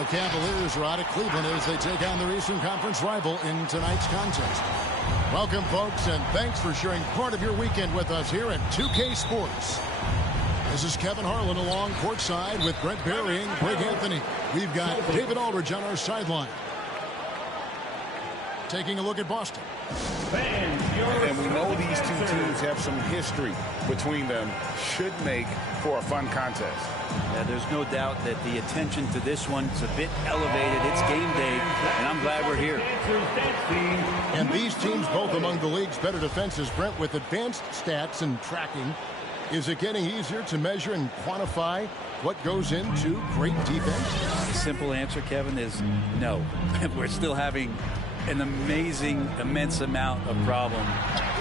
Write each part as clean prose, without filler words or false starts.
The Cavaliers are out of Cleveland as they take on their Eastern Conference rival in tonight's contest. Welcome, folks, and thanks for sharing part of your weekend with us here at 2K Sports. This is Kevin Harlan along courtside with Brent Berry and Greg Anthony. We've got David Aldridge on our sideline. Taking a look at Boston. And we know these two teams have some history between them. Should make for a fun contest. Yeah, there's no doubt that the attention to this one is a bit elevated. It's game day, and I'm glad we're here. And these teams both among the league's better defenses, Brent, with advanced stats and tracking. Is it getting easier to measure and quantify what goes into great defense? The simple answer, Kevin, is no. We're still having an immense amount of problem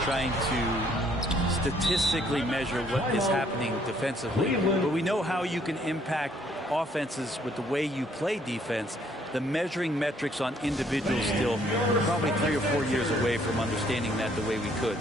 trying to statistically measure what is happening defensively. But we know how you can impact offenses with the way you play defense. The measuring metrics on individuals still, we're probably 3 or 4 years away from understanding that the way we could.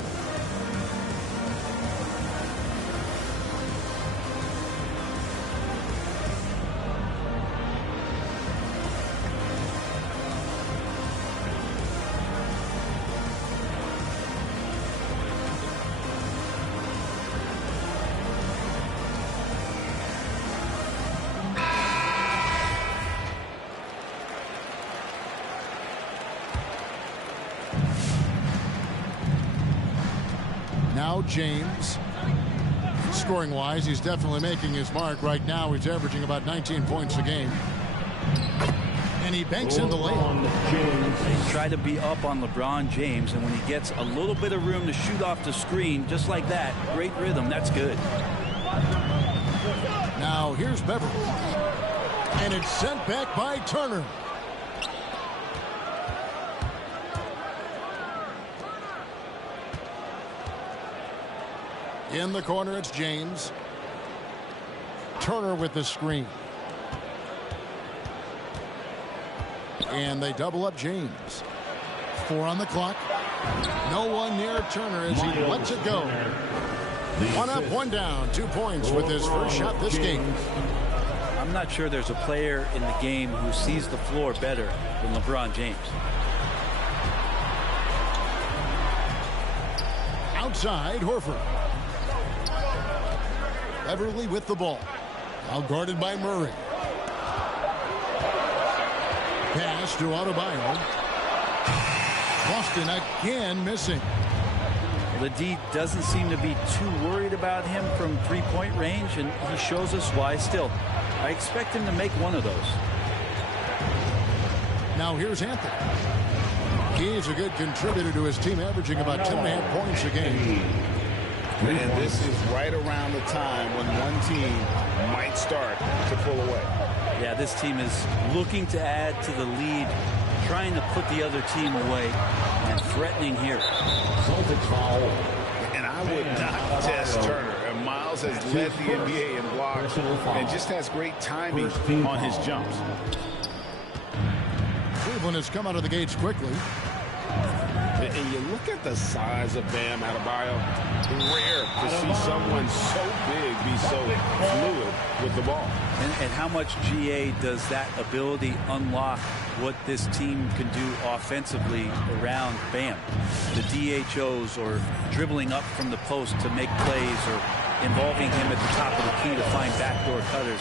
Now James, scoring-wise, he's definitely making his mark. Right now, he's averaging about 19 points a game. And he banks in the lane. He tried to be up on LeBron James, and when he gets a little bit of room to shoot off the screen, just like that, great rhythm, that's good. Now here's Beverly. And it's sent back by Turner. In the corner, it's James. Turner with the screen. And they double up James. 4 on the clock. No one near Turner as he lets it go. 1 up, 1 down. 2 points with his first shot this game. I'm not sure there's a player in the game who sees the floor better than LeBron James. Outside, Horford. Beverly with the ball. Now guarded by Murray. Pass to Adebayo. Boston again missing. The D doesn't seem to be too worried about him from three-point range, and he shows us why. Still, I expect him to make one of those. Now here's Anthony. He's a good contributor to his team, averaging about 10.5 points a game. And this is right around the time when one team might start to pull away. Yeah, this team is looking to add to the lead, trying to put the other team away, and threatening here. And I would not test Turner. And Miles has led the NBA in blocks and just has great timing on his jumps. Cleveland has come out of the gates quickly. And you look at the size of Bam Adebayo. Rare to see someone so big be so fluid with the ball. And how much GA does that ability unlock what this team can do offensively around Bam? The DHOs or dribbling up from the post to make plays or involving him at the top of the key to find backdoor cutters.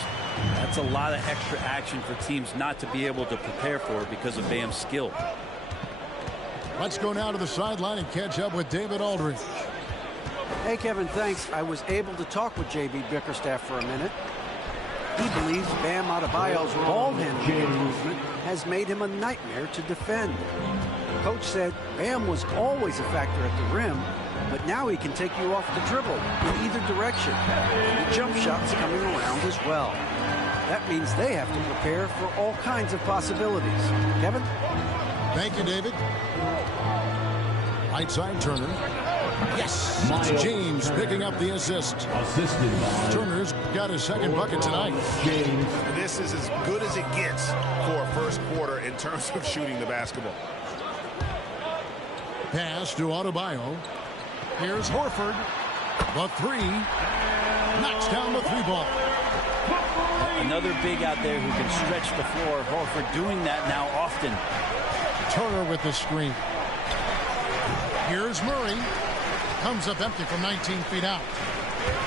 That's a lot of extra action for teams not to be able to prepare for because of Bam's skill. Let's go now to the sideline and catch up with David Aldridge. Hey, Kevin, thanks. I was able to talk with J.B. Bickerstaff for a minute. He believes Bam Adebayo's ball handling improvement has made him a nightmare to defend. Coach said Bam was always a factor at the rim, but now he can take you off the dribble in either direction. And the jump shot's coming around as well. That means they have to prepare for all kinds of possibilities. Kevin? Thank you, David. Right side, Turner. Yes, it's James picking up the assist. Turner's got his second bucket tonight. This is as good as it gets for a first quarter in terms of shooting the basketball. Pass to Adebayo. Here's Horford. The three. Knocks down the three ball. Another big out there who can stretch the floor. Horford doing that now often. Turner with the screen. Here's Murray. Comes up empty from 19 feet out.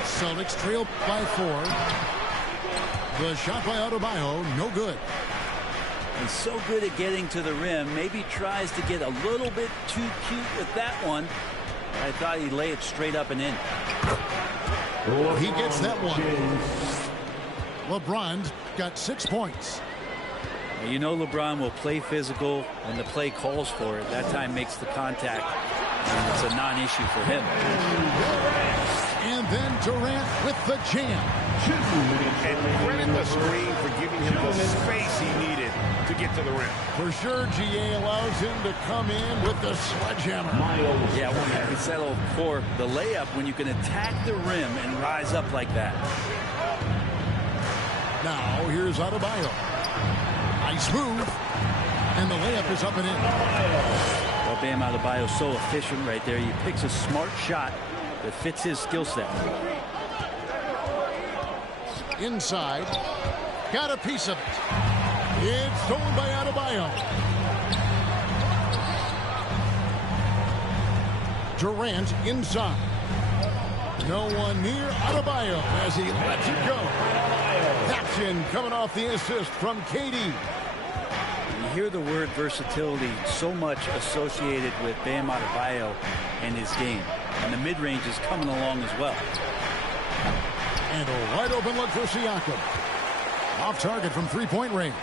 Celtics trail by 4. The shot by Adebayo, no good. He's so good at getting to the rim. Maybe tries to get a little bit too cute with that one. I thought he'd lay it straight up and in. He gets that one. LeBron's got 6 points. You know LeBron will play physical when the play calls for it. That time makes the contact. And it's a non-issue for him. And then Durant with the jam. And credit the screen for giving him the space he needed to get to the rim. For sure, GA allows him to come in with the sledgehammer. Yeah, well, you can settle for the layup when you can attack the rim and rise up like that. Now, here's Adebayo. Nice move. And the layup is up and in. Well, Bam Adebayo is so efficient right there. He picks a smart shot that fits his skill set. Inside. Got a piece of it. It's stolen by Adebayo. Durant inside. No one near Adebayo as he lets it go. Action coming off the assist from KD. You hear the word versatility so much associated with Bam Adebayo and his game. And the mid-range is coming along as well. And a wide open look for Siakam. Off target from three-point range.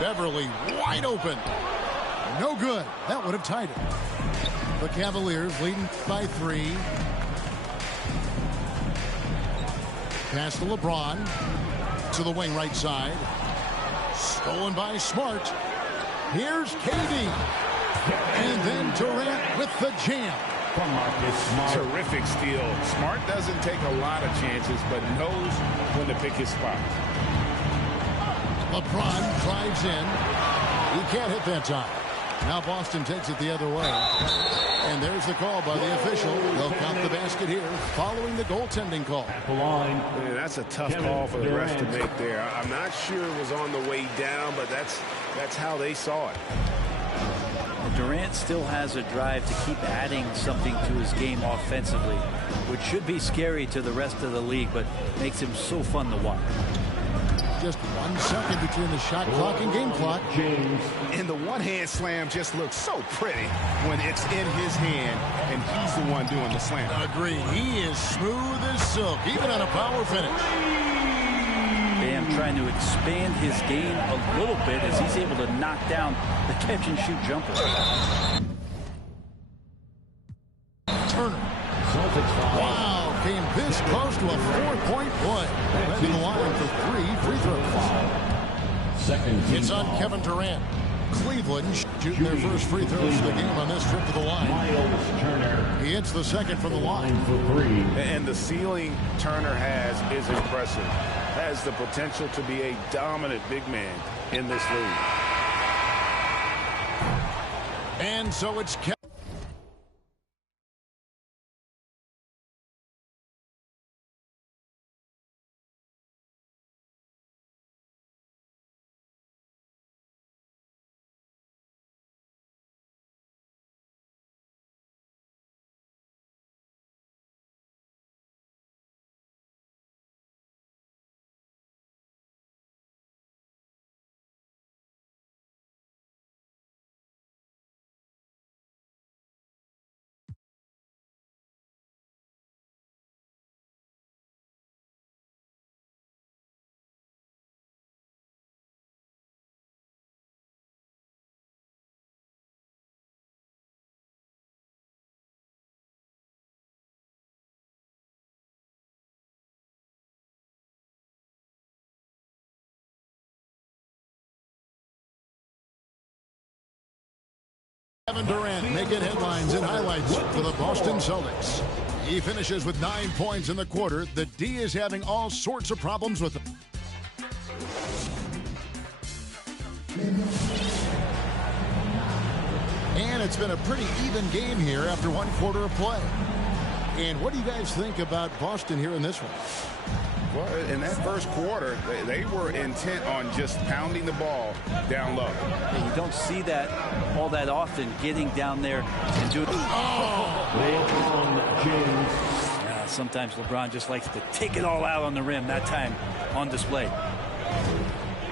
Beverly wide open. No good. That would have tied it. The Cavaliers leading by 3. Pass to LeBron. To the wing right side. Stolen by Smart. Here's KD. And then Durant with the jam. Terrific steal. Smart doesn't take a lot of chances, but knows when to pick his spot. LeBron drives in. He can't hit that time. Now Boston takes it the other way. And there's the call by the official. They'll count the basket here following the goaltending call. Man, that's a tough call for the refs to make there. I'm not sure it was on the way down, but that's how they saw it. Durant still has a drive to keep adding something to his game offensively, which should be scary to the rest of the league, but makes him so fun to watch. Just 1 second between the shot clock and game clock. And the one-hand slam just looks so pretty when it's in his hand and he's the one doing the slam. Agreed. He is smooth as silk, even on a power finish. Bam trying to expand his game a little bit as he's able to knock down the catch-and-shoot jumper. Turner. Wow, came this close to a 4-point play. Ready to the line for 3 free throws. It's on Kevin Durant. Cleveland shooting their first free throws of the game on this trip to the line. He hits the second from the line. And the ceiling Turner has is impressive. Has the potential to be a dominant big man in this league. And so it's Kevin. Kevin Durant making headlines and highlights for the Boston Celtics. He finishes with 9 points in the quarter. The D is having all sorts of problems with him. And it's been a pretty even game here after 1 quarter of play. And what do you guys think about Boston here in this one? Well, in that first quarter, they were intent on just pounding the ball down low. And you don't see that all that often, getting down there and doing. Sometimes LeBron just likes to take it all out on the rim. That time on display.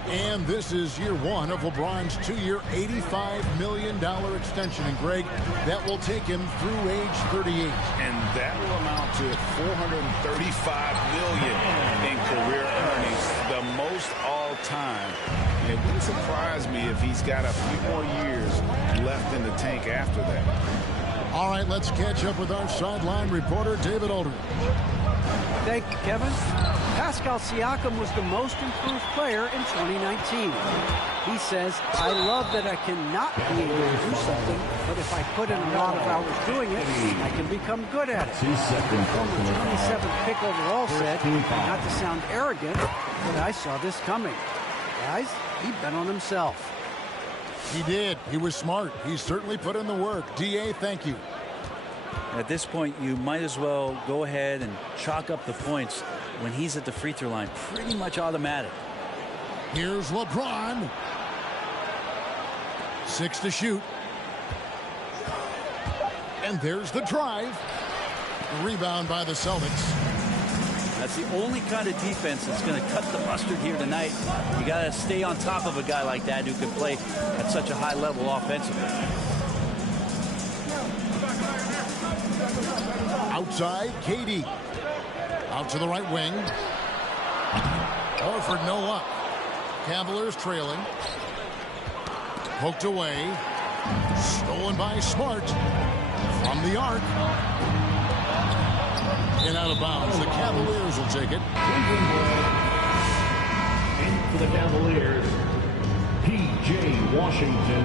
And this is year 1 of LeBron's 2-year, $85 million extension. And Greg, that will take him through age 38. And that will amount to $435 million in career earnings, the most all time. And it wouldn't surprise me if he's got a few more years left in the tank after that. All right, let's catch up with our sideline reporter, David Aldridge. Thank you, Kevin. Pascal Siakam was the most improved player in 2019. He says, I love that I cannot be able to do something, but if I put in a lot of hours doing it, I can become good at it. The former 27th pick overall said, not to sound arrogant, but I saw this coming. Guys, he bet on himself. He did. He was smart. He certainly put in the work. D.A., thank you. At this point, you might as well go ahead and chalk up the points when he's at the free throw line. Pretty much automatic. Here's LeBron. 6 to shoot. And there's the drive. The rebound by the Celtics. That's the only kind of defense that's going to cut the mustard here tonight. You got to stay on top of a guy like that who can play at such a high level offensively. Outside, KD. Out to the right wing. Horford, no luck. Cavaliers trailing. Poked away. Stolen by Smart. From the arc. And out of bounds. The Cavaliers will take it. And for the Cavaliers, P.J. Washington.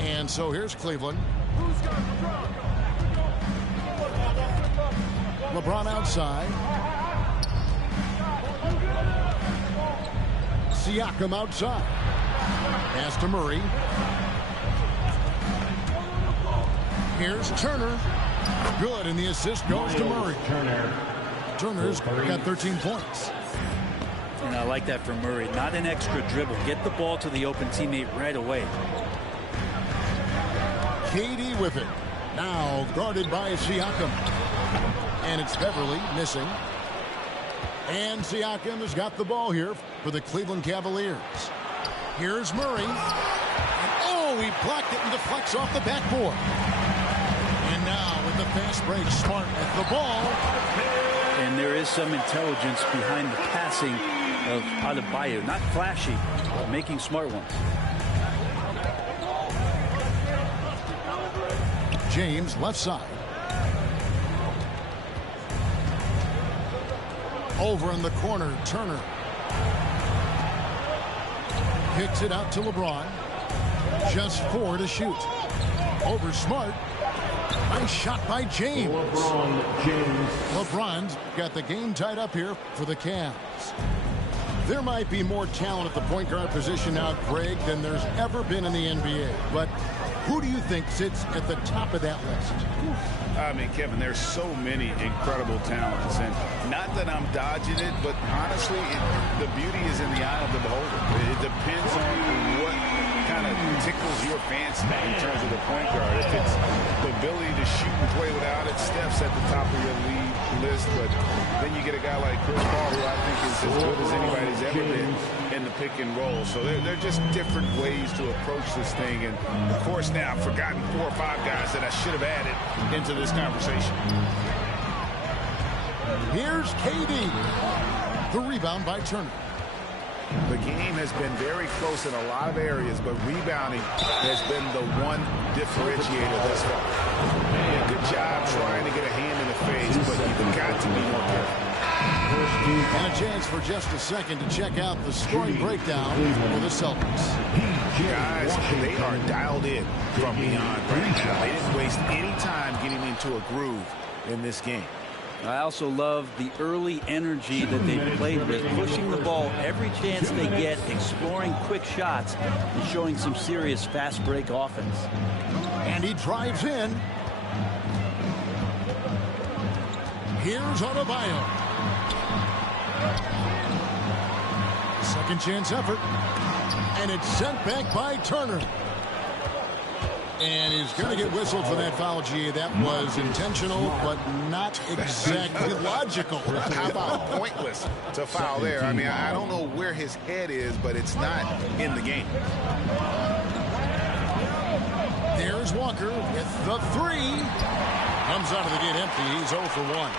And so here's Cleveland. LeBron outside. Siakam outside. Pass to Murray. Here's Turner. Good, and the assist goes to Murray. Turner's got 13 points. And I like that from Murray. Not an extra dribble. Get the ball to the open teammate right away. KD with it. Now guarded by Siakam. And it's Beverly missing. And Siakam has got the ball here for the Cleveland Cavaliers. Here's Murray. And oh, he blocked it and deflects off the backboard. And now with the fast break, Smart at the ball. And there is some intelligence behind the passing of Adebayo. Not flashy, but making smart ones. James, left side. Over in the corner, Turner. Kicks it out to LeBron. Just 4 to shoot. Over Smart. Nice shot by James. LeBron James. LeBron's got the game tied up here for the Cavs. There might be more talent at the point guard position now, Greg, than there's ever been in the NBA. But who do you think sits at the top of that list? I mean, Kevin, there's so many incredible talents. And not that I'm dodging it, but honestly, the beauty is in the eye of the beholder. It depends on what kind of tickles your fancy in terms of the point guard. If it's the ability to shoot and play without it, Steph's at the top of your league list. But then you get a guy like Chris Paul, who I think is as good as anybody's ever been in the pick and roll. So they're just different ways to approach this thing. And, of course, now I've forgotten 4 or 5 guys that I should have added into this conversation. Here's KD. The rebound by Turner. The game has been very close in a lot of areas, but rebounding has been the one differentiator thus far. Yeah, good job trying to get a hand in the face, but you've got to be more careful. And a chance for just a second to check out the scoring breakdown for the Celtics. Guys, they are dialed in from beyond right now. They didn't waste any time getting into a groove in this game. I also love the early energy that they played with, pushing the ball every chance they get, exploring quick shots, and showing some serious fast break offense. And he drives in. Here's Adebayo. Second chance effort. And it's sent back by Turner. And he's going to get whistled for that foul, G. That was intentional, but not exactly logical. How about pointless to foul there? I mean, I don't know where his head is, but it's not in the game. There's Walker with the 3. Comes out of the gate empty. He's 0 for 1.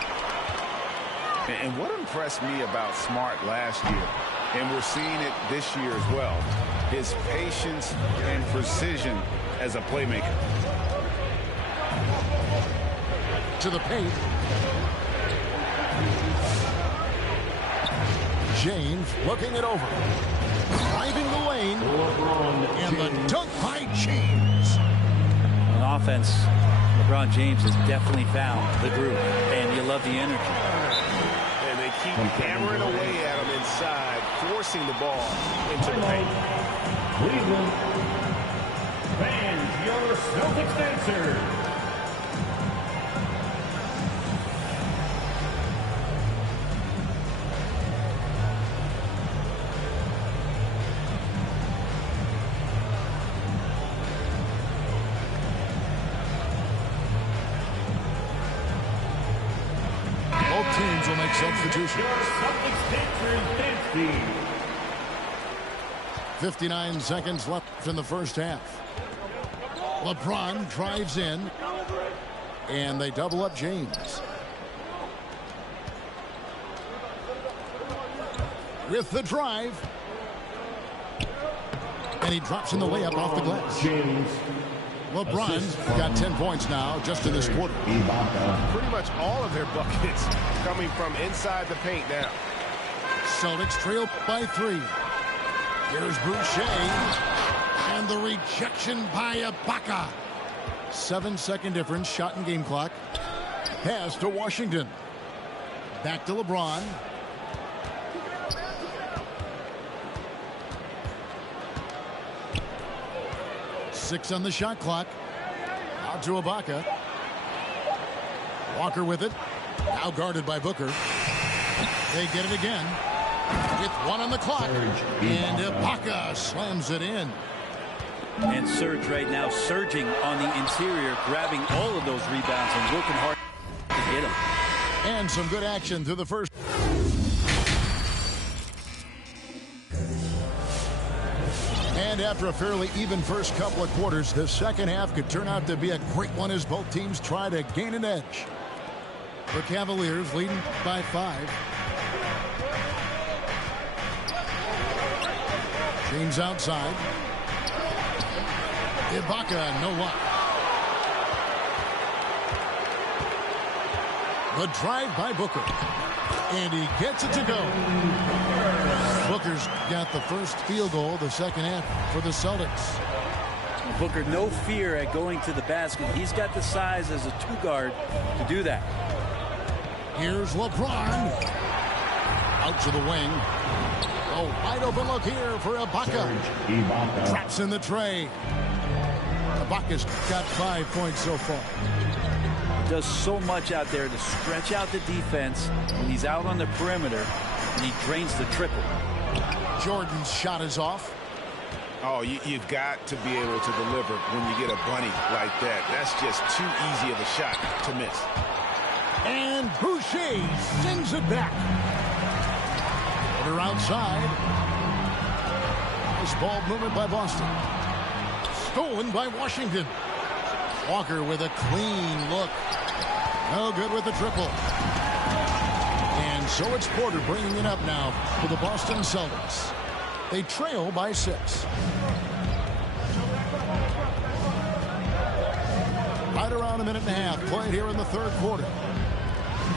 And what impressed me about Smart last year, and we're seeing it this year as well, his patience and precision as a playmaker. To the paint. James looking it over. Driving the lane. And the dunk by James. On offense, LeBron James has definitely found the groove, and you love the energy. And they keep hammering away at him inside, forcing the ball into the paint. Cleveland. Fans, your Celtics answer. Both teams will make substitutions. Your Celtics answer dance team. 59 seconds left in the first half. LeBron drives in, and they double up James. With the drive, and he drops in the layup off the glass. James. LeBron's got 10 points now just in this quarter. Pretty much all of their buckets coming from inside the paint now. Celtics trail by 3. Here's Boucher. And the rejection by Ibaka. 7-second difference, shot and game clock. Pass to Washington. Back to LeBron. Six on the shot clock. Out to Ibaka. Walker with it. Now guarded by Booker. They get it again. With 1 on the clock. And Ibaka slams it in. And Serge right now surging on the interior, grabbing all of those rebounds and working hard to get them. And some good action through the first. And after a fairly even first couple of quarters, the second half could turn out to be a great one as both teams try to gain an edge. The Cavaliers leading by 5. James outside. Ibaka, no luck. The drive by Booker. And he gets it to go. Booker's got the first field goal the second half for the Celtics. Booker, no fear at going to the basket. He's got the size as a 2-guard to do that. Here's LeBron. Out to the wing. A wide open look here for Ibaka. Traps in the tray. Ibaka's got 5 points so far. Does so much out there to stretch out the defense when he's out on the perimeter, and he drains the triple. Jordan's shot is off. Oh, you've got to be able to deliver when you get a bunny like that. That's just too easy of a shot to miss. And Boucher sends it back. Over outside. Nice ball movement by Boston. Stolen by Washington. Walker with a clean look. No good with the triple. And so it's Porter bringing it up now for the Boston Celtics. They trail by 6. Right around a minute and a half played here in the third quarter.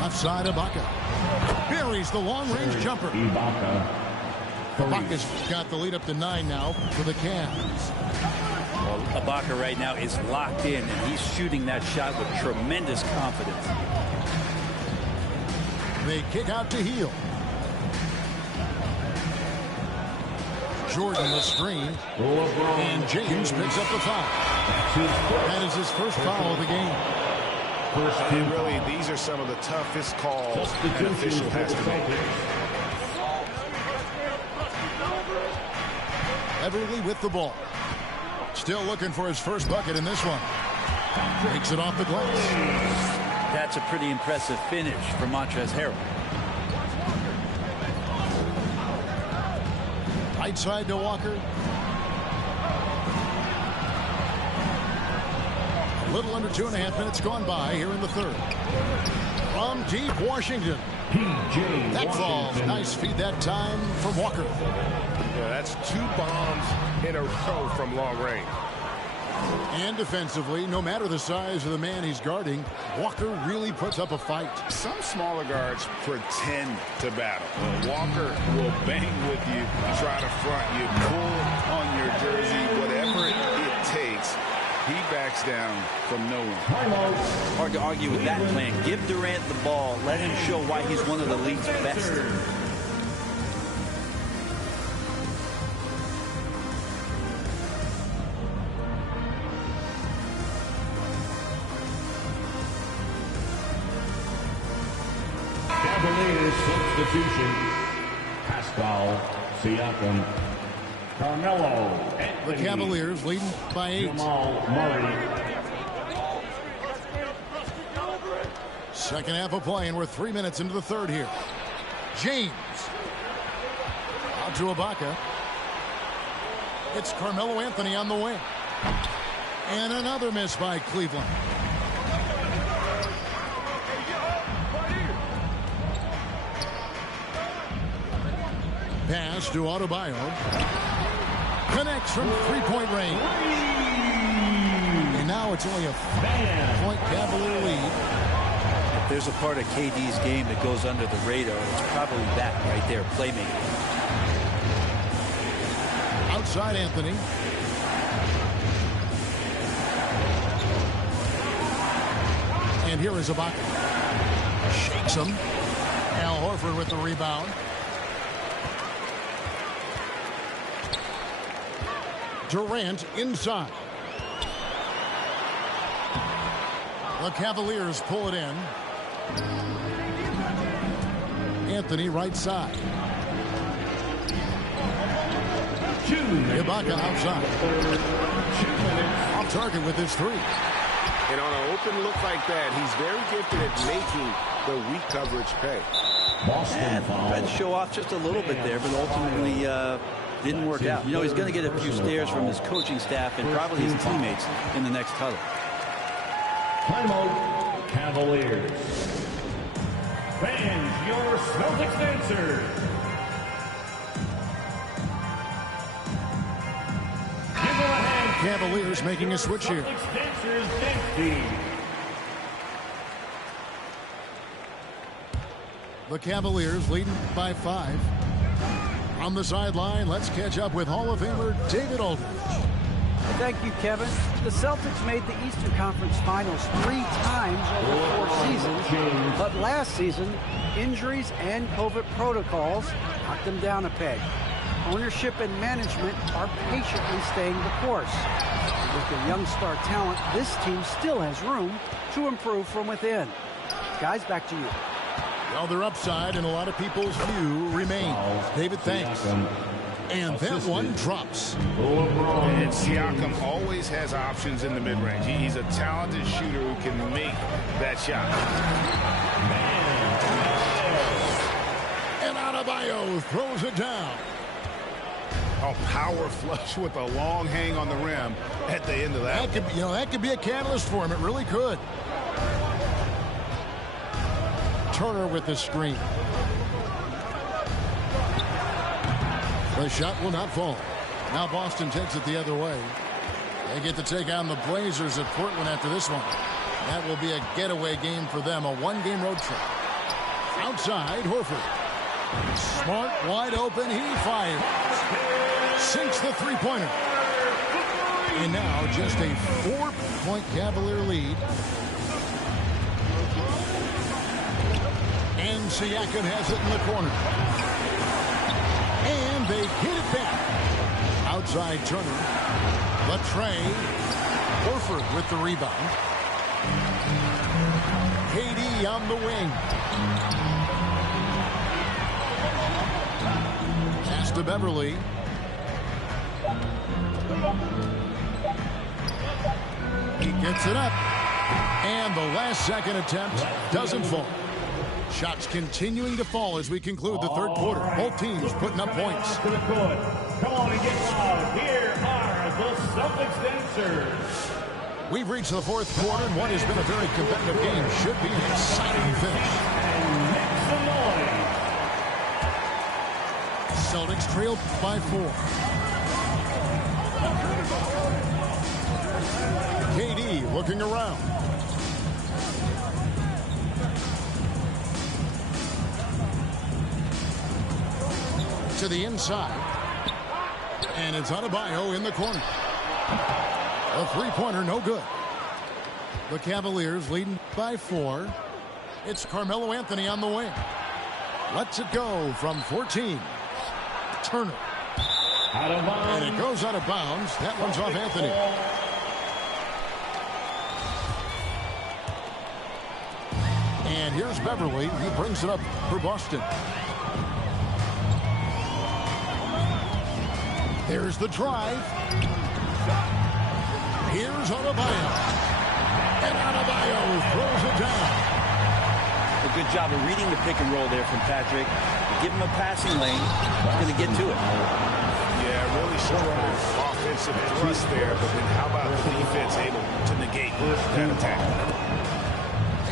Left side, Ibaka. Buries the long-range jumper. Ibaka's got the lead up to 9 now for the Cavs. Well, Ibaka right now is locked in, and he's shooting that shot with tremendous confidence. They kick out to Hield. Jordan the screen. And James picks up the foul. That is his first foul of the game. And really, these are some of the toughest calls an official has to make. Everly with the ball. Still looking for his first bucket in this one. Takes it off the glass. That's a pretty impressive finish for Montrezl Harrell. Right side to Walker. A little under 2.5 minutes gone by here in the third. From deep Washington. That falls. Nice feed that time from Walker. Yeah, that's 2 bombs in a row from long range. And defensively, no matter the size of the man he's guarding, Walker really puts up a fight. Some smaller guards pretend to battle. Walker will bang with you, try to front you, pull on your jersey, whatever it takes. He backs down from no one. Hard to argue with that plan. Give Durant the ball. Let him show why he's one of the league's best. Cavaliers substitution. Pascal Siakam. Carmelo. The Cavaliers leading by 8. Jamal Murray. Second half of play, and we're 3 minutes into the third here. James. Out to Ibaka. It's Carmelo Anthony on the wing. And another miss by Cleveland. Pass to Adebayo. Connects from 3-point range. And now it's only a 5-point Cavalier lead. If there's a part of KD's game that goes under the radar, it's probably that right there, playmaking. Outside Anthony. And here is Ibaka. Shakes him. Al Horford with the rebound. Durant inside. The Cavaliers pull it in. Anthony right side. Ibaka outside. Off target with his 3. And on an open look like that, he's very gifted at making the weak coverage pay. Tried to show off just a little bit there, but ultimately didn't work out. You know, he's going to get a few stares from his coaching staff and probably his teammates in the next huddle. Timeout, Cavaliers. Fans, your Celtics answer. Cavaliers making a switch here. Celtics dancers dance team. The Cavaliers leading by 5. On the sideline, let's catch up with Hall of Famer David Aldridge. Thank you, Kevin. The Celtics made the Eastern Conference Finals 3 times over 4 seasons, but last season, injuries and COVID protocols knocked them down a peg. Ownership and management are patiently staying the course. With the young star talent, this team still has room to improve from within. Guys, back to you. Well, their upside in a lot of people's view remains. David, thanks. And that one drops. And Siakam always has options in the mid-range. He's a talented shooter who can make that shot. And Adebayo throws it down. A power flush with a long hang on the rim at the end of that. That could be a catalyst for him. It really could. Turner with the screen. The shot will not fall. Now Boston takes it the other way. They get to take on the Blazers at Portland after this one. That will be a getaway game for them, a 1-game road trip. Outside, Horford. Smart, wide open, he fires. Sinks the three-pointer. And now just a 4-point Cavalier lead. And Siakam has it in the corner. And they hit it back. Outside Turner. Latrey. Horford with the rebound. KD on the wing. Pass to Beverly. He gets it up. And the last second attempt doesn't fall. Shots continuing to fall as we conclude the third quarter. Both teams putting up points. To the court. Come on and get loud. Here are the Celtics dancers. We've reached the fourth quarter, and what has been a very competitive game should be an exciting finish. And make some noise. Celtics trail by 4. KD looking around. To the inside. And it's Adebayo in the corner. A three-pointer, no good. The Cavaliers leading by 4. It's Carmelo Anthony on the wing. Lets it go from 14. Turner. And it goes out of bounds. That one's off Anthony. And here's Beverly. He brings it up for Boston. There's the drive. Here's Adebayo. And Adebayo throws it down. A good job of reading the pick and roll there from Patrick. Give him a passing lane. He's going to get to it. Yeah, really strong offensive thrust there, but then how about the defense able to negate that attack?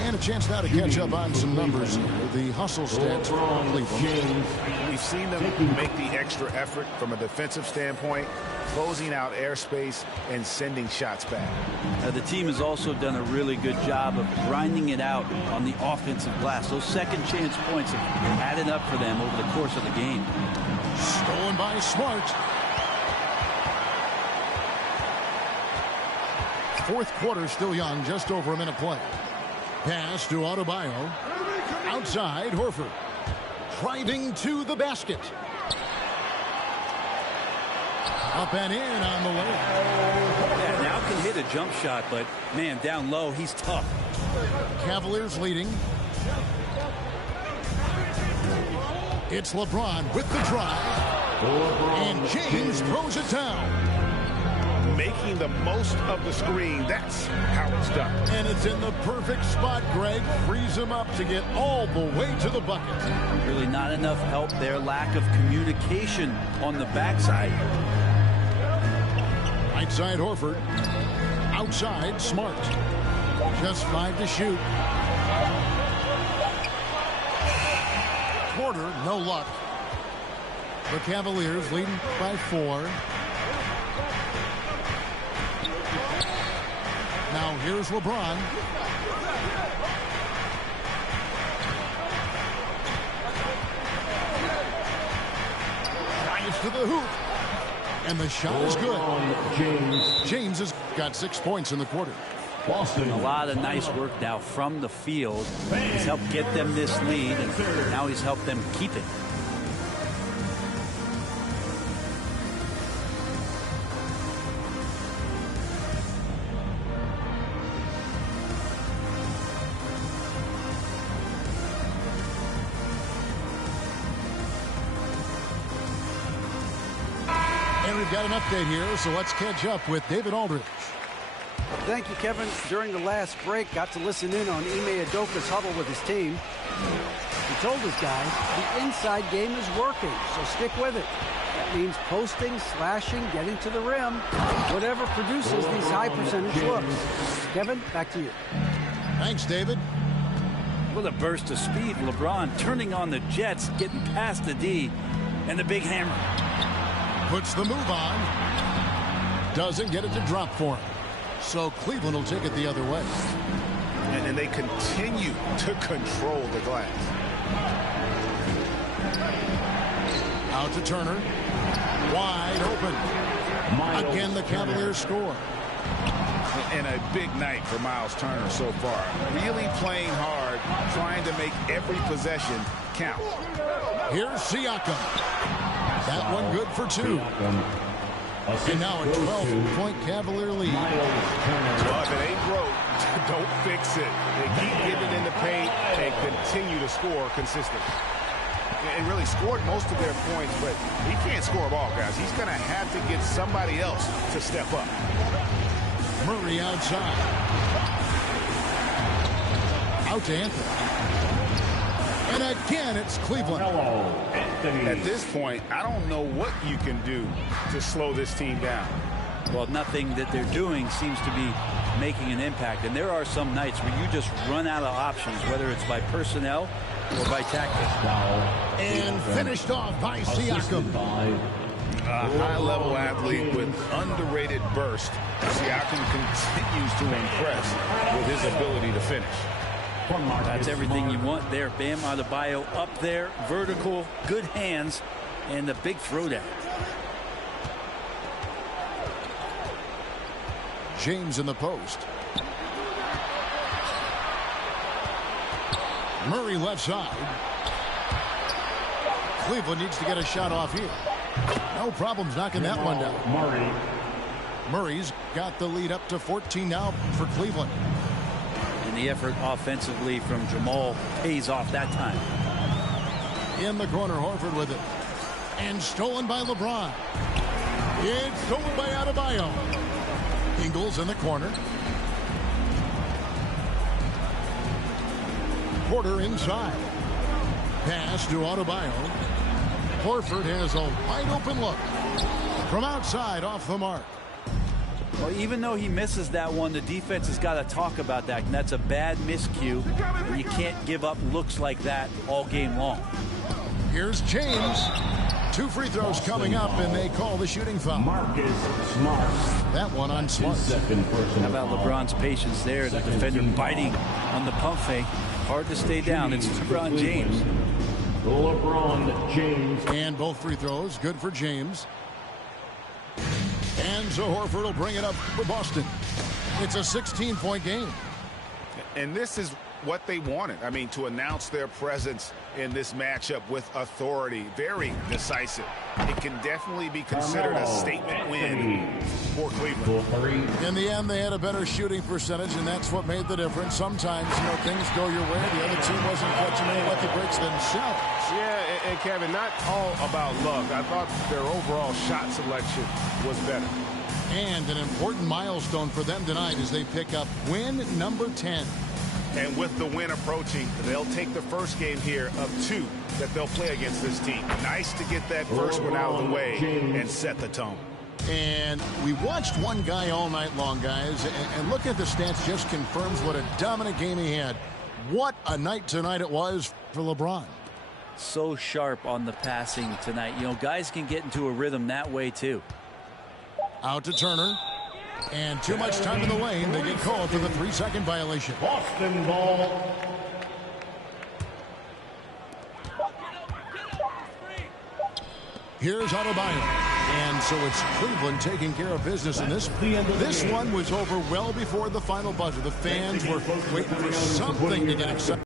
And a chance now to catch up on some numbers. The hustle stats for Cleveland. We've seen them make the extra effort from a defensive standpoint, closing out airspace and sending shots back. The team has also done a really good job of grinding it out on the offensive glass. Those second chance points have added up for them over the course of the game. Stolen by Smart. Fourth quarter still young, just over a minute play. Pass to Adebayo. Outside, Horford. Driving to the basket. Up and in on the way. Yeah, now can hit a jump shot, but, man, down low, he's tough. Cavaliers leading. It's LeBron with the drive. And James throws it down. Making the most of the screen. That's how it's done. And it's in the perfect spot, Greg. Frees him up to get all the way to the bucket. Really not enough help there. Lack of communication on the backside. Right side, Horford. Outside, Smart. Just 5 to shoot. quarter, no luck. The Cavaliers leading by 4. Now here's LeBron. Drives to the hoop. And the shot is good. James has got 6 points in the quarter. Boston. A lot of nice work now from the field. He's helped get them this lead, and now he's helped them keep it. And we've got an update here, so let's catch up with David Aldridge. Thank you, Kevin. During the last break, got to listen in on Ime Udoka's huddle with his team. He told his guys the inside game is working, so stick with it. That means posting, slashing, getting to the rim, whatever produces these high percentage looks. Kevin, back to you. Thanks, David. With a burst of speed, LeBron turning on the Jets, getting past the D, and the big hammer. Puts the move on. Doesn't get it to drop for him. So Cleveland will take it the other way. And they continue to control the glass. Out to Turner. Wide open. Again, the Cavaliers score. And a big night for Miles Turner so far. Really playing hard, trying to make every possession count. Here's Siakam. That one good for 2. And now a 12-point Cavalier lead. Well, if it ain't broke, don't fix it. They keep getting it in the paint and continue to score consistently. And really scored most of their points, but he can't score them all, guys. He's going to have to get somebody else to step up. Murray outside. Out to Anthony. And again, it's Cleveland. At this point, I don't know what you can do to slow this team down. Well, nothing that they're doing seems to be making an impact. And there are some nights where you just run out of options, whether it's by personnel or by tactics. And finished off by Siakam. A high-level athlete with underrated burst. Siakam continues to impress with his ability to finish. That's everything you want there. Bam Adebayo up there, vertical, good hands, and the big throwdown. James in the post. Murray left side. Cleveland needs to get a shot off here. No problems knocking that one down. Murray's got the lead up to 14 now for Cleveland. And the effort offensively from Jamal pays off that time. In the corner, Horford with it. And stolen by LeBron. It's stolen by Adebayo. Ingles in the corner. Porter inside. Pass to Adebayo. Horford has a wide open look. From outside, off the mark. Well, even though he misses that one, the defense has got to talk about that. And that's a bad miscue. You can't give up looks like that all game long. Here's James. 2 free throws coming up, and they call the shooting foul. Marcus Smart. That one on Smart. How about LeBron's patience there? The defender biting on the pump fake. Hard to stay down. It's LeBron James. LeBron James. And both free throws good for James. And so Horford will bring it up for Boston. It's a 16-point game. And this is what they wanted. I mean, to announce their presence in this matchup with authority. Very decisive. It can definitely be considered a statement win for Cleveland. In the end, they had a better shooting percentage, and that's what made the difference. Sometimes, you know, things go your way. The other team wasn't catching any lucky breaks themselves. Yeah, and Kevin, not all about luck. I thought their overall shot selection was better. And an important milestone for them tonight as they pick up win number 10. And with the win approaching, they'll take the first game here of 2 that they'll play against this team. Nice to get that first one out of the way and set the tone. And we watched one guy all night long, guys, and look at the stats, just confirms what a dominant game he had. What a night tonight it was for LeBron. so sharp on the passing tonight. You know, guys can get into a rhythm that way too. Out to Turner. And too much time in the lane. They get called for the 3-second violation. Boston ball. Here's Adebayo. And so it's Cleveland taking care of business in this. This one was over well before the final buzzer. The fans were waiting for something to get excited.